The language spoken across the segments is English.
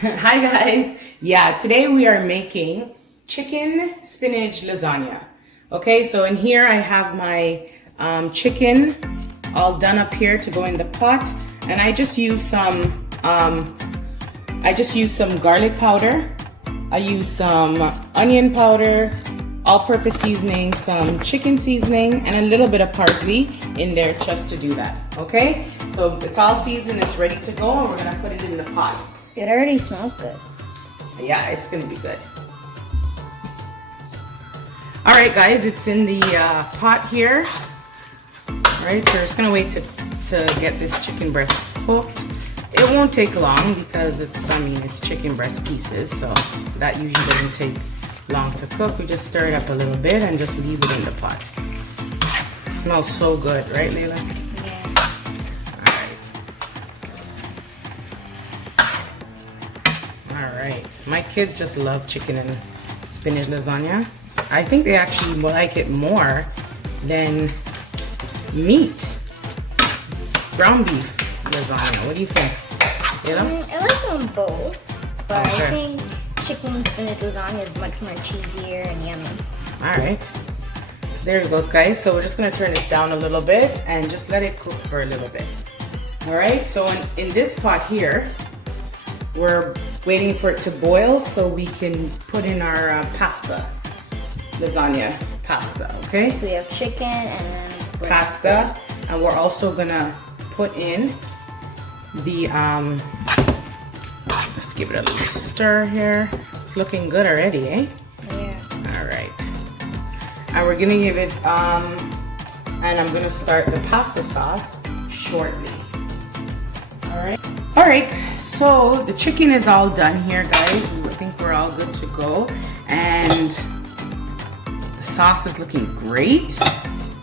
Hi guys. Yeah, today we are making chicken spinach lasagna. Okay, so in here I have my chicken all done up here to go in the pot, and I just use some garlic powder. I use some onion powder, all-purpose seasoning, some chicken seasoning, and a little bit of parsley in there just to do that. Okay, so it's all seasoned, it's ready to go, and we're gonna put it in the pot. It already smells good. Yeah, it's gonna be good. All right, guys, it's in the pot here. All right, so we're just gonna wait to get this chicken breast cooked. It won't take long because it's chicken breast pieces, so that usually doesn't take long to cook. We just stir it up a little bit and just leave it in the pot. It smells so good, right, Layla? Yeah. All right. My kids just love chicken and spinach layagna. I think they actually like it more than meat. Ground beef lasagna. What do you think? You know? I like them both, but Okay. I think chicken and spinach lasagna is much more cheesier and yummy. All right. There it goes, guys. So we're just gonna turn this down a little bit and just let it cook for a little bit. All right. So in this pot here, we're waiting for it to boil so we can put in our pasta, lasagna pasta. Okay. So we have chicken and then Pasta, and we're also gonna put in the let's give it a little stir here. It's looking good already, eh? Yeah. All right, and we're gonna give it and I'm gonna start the pasta sauce shortly. All right, so the chicken is all done here, guys. I think we're all good to go, and the sauce is looking great.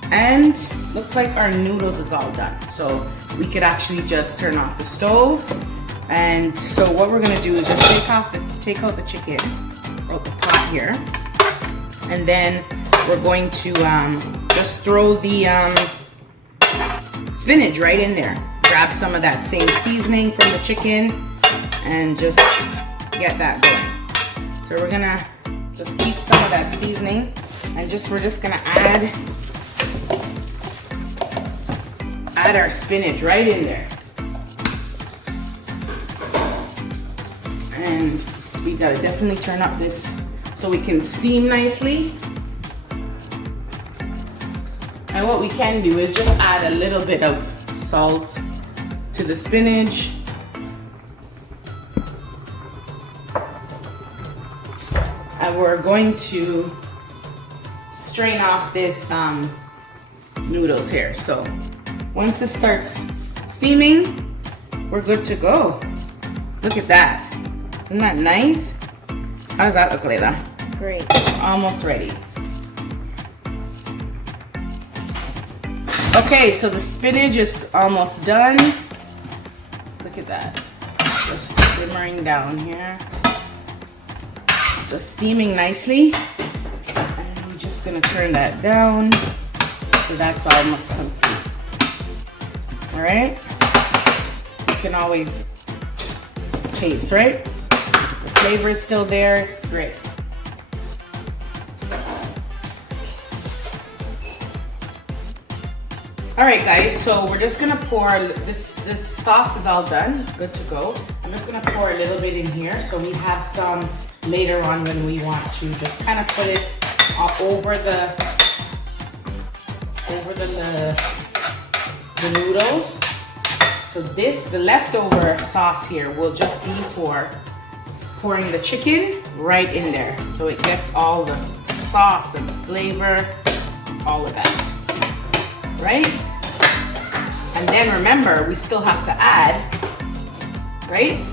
And looks like our noodles is all done. So we could actually just turn off the stove. And so what we're gonna do is just take out the chicken out the pot here. And then we're going to just throw the spinach right in there. Grab some of that same seasoning from the chicken and just get that going. So we're gonna just keep some of that seasoning and we're just gonna add our spinach right in there. And we gotta definitely turn up this so we can steam nicely. And what we can do is just add a little bit of salt to the spinach. And we're going to strain off this noodles here. So once it starts steaming, we're good to go. Look at that. Isn't that nice? How does that look, Layla? Great. Almost ready. Okay, so the spinach is almost done. Look at that. Just simmering down here. It's just steaming nicely. And we're just gonna turn that down. So that's almost complete. All right, you can always taste, right? The flavor is still there, it's great. All right, guys, so we're just gonna pour, this sauce is all done, good to go. I'm just gonna pour a little bit in here so we have some later on when we want to just kind of put it over the noodles. So the leftover sauce here will just be for pouring the chicken right in there. So it gets all the sauce and the flavor, all of that, right? And then remember, we still have to add, right?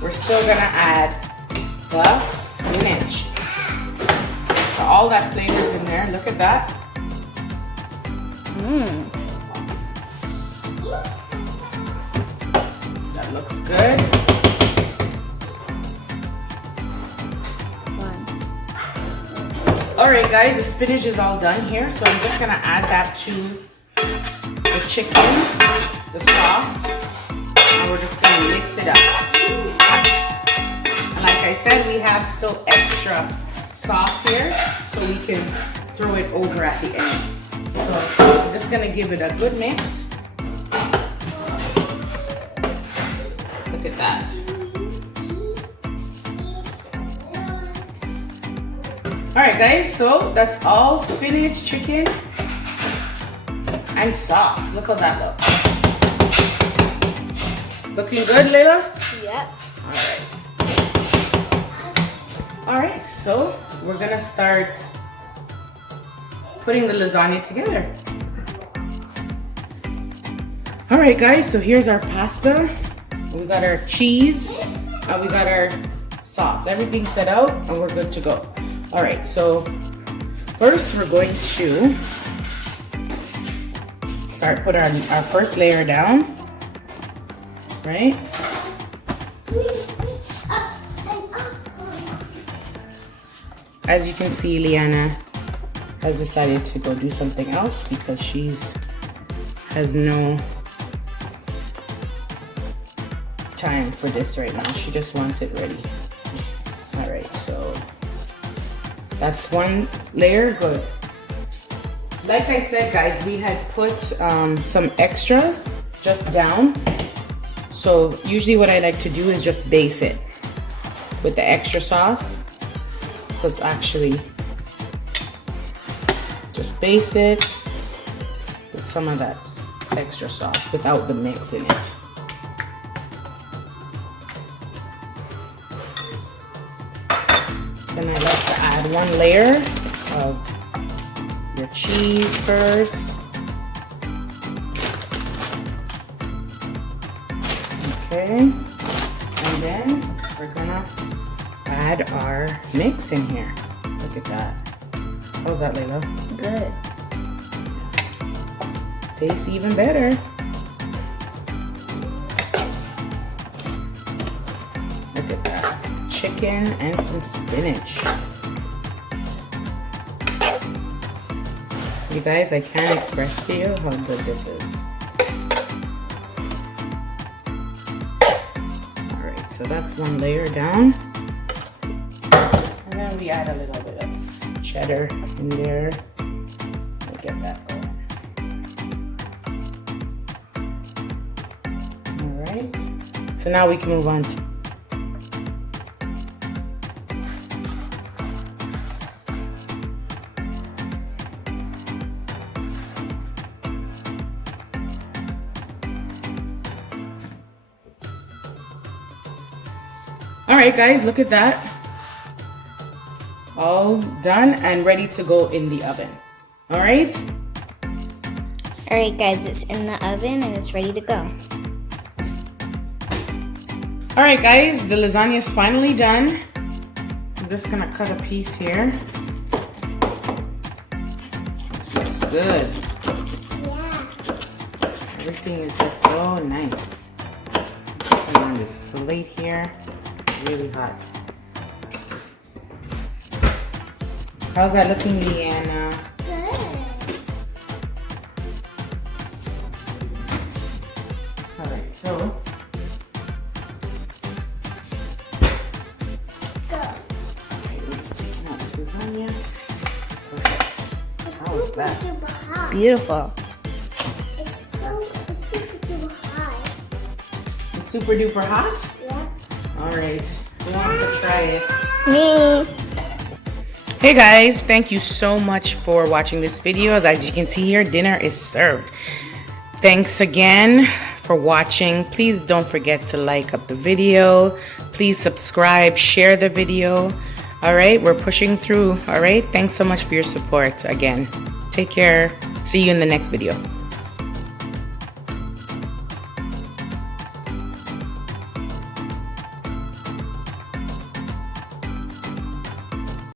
We're still gonna add the spinach. So all that flavor is in there, look at that. That looks good. All right, guys, the spinach is all done here. So I'm just gonna add that to the chicken, the sauce, and we're just gonna mix it up. Like I said, we have still extra sauce here, so we can throw it over at the end. So I'm just gonna give it a good mix. Look at that. All right, guys, so that's all spinach, chicken, and sauce. Look how that looks. Looking good, Layla? Yep. All right. All right, so we're gonna start putting the lasagna together. All right, guys, so here's our pasta. We got our cheese, and we got our sauce. Everything's set out, and we're good to go. All right, so first we're going to start put our first layer down, right? As you can see, Liana has decided to go do something else because has no time for this right now. She just wants it ready. All right, so that's one layer, good. Like I said, guys, we had put some extras just down. So usually what I like to do is just base it with the extra sauce. So it's actually just base it with some of that extra sauce without the mix in it. Then I like to add one layer of your cheese first. Okay, and then we're gonna add our mix in here. Look at that. How's that, Layla? Good. Tastes even better. Look at that. Chicken and some spinach. You guys, I can't express to you how good this is. Alright, so that's one layer down. And then we add a little bit of cheddar in there. We'll get that going. Alright, so now we can move on to Alright guys, look at that. All done and ready to go in the oven. Alright? Alright guys, it's in the oven and it's ready to go. Alright guys, the lasagna is finally done. I'm just gonna cut a piece here. This looks good. Yeah. Everything is just so nice. Put some on this plate here. Really hot. How's that looking, Leanna? Good. Alright, so Go. we're just taking out this lasagna. How is that? Beautiful. It's super duper high. It's super duper hot? Yeah. Alright, who wants to try it? Me. Hey guys, thank you so much for watching this video. As you can see here, dinner is served. Thanks again for watching. Please don't forget to like up the video. Please subscribe, share the video. All right, we're pushing through. All right, thanks so much for your support again. Take care. See you in the next video.